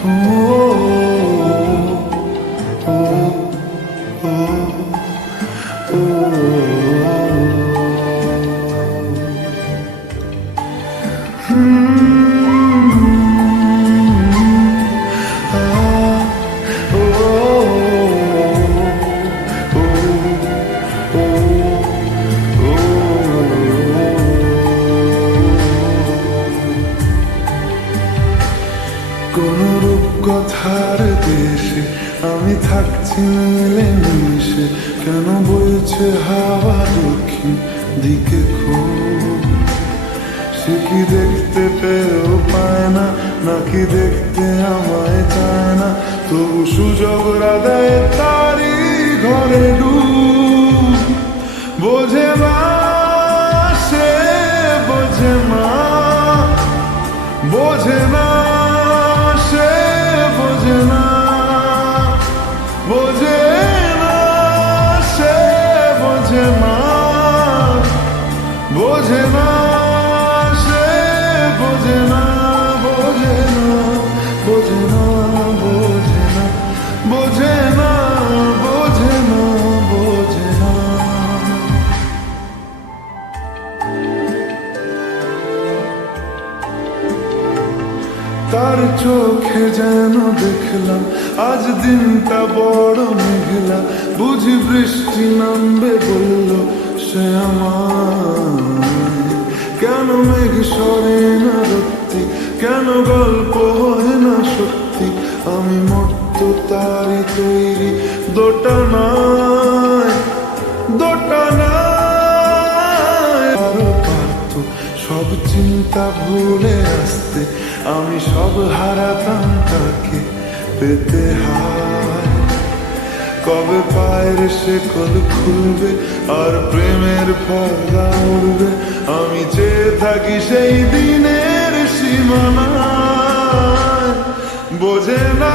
কোন রূপকথার দেশে আমি থাকছি মিলে মিশে, কেন বইছে হাওয়া দক্ষিণ দিকে খুব? সে কি দেখতে পেয়েও পায় না, নাকি দেখতে আমায় চায় না? তবু সুযোগ রাধায় তারি ঘরে ডুব। বোঝে না সে, বোঝে না, বোঝে না সে, বোঝে না, বোঝে না সে, বোঝে না, বোঝে না সে, বোঝে না, বোঝে না, বোঝে না, বোঝে না, বোঝে না, বোঝে না, বোঝে না। তার চোখে যেন দেখলাম আজ দিনটা বড় মেঘলা, বুঝি বৃষ্টি নামবে বলল সে আমায়। কেন মেঘ সরে না রত্তি, কেন গল্প হয় না সত্যি? আমি মর্ত তারি তৈরি দোটানায়, দোটানায়। আরো পারত সব চিন্তা ভুলে আসতে, আমি সব হারাতাম তাকে পেতে হায়। কবে পায়ের শেকল খুলবে আর প্রেমের পর্দা উড়বে? আমি চেয়ে থাকি সেই দিনের সীমানায়। বোঝে না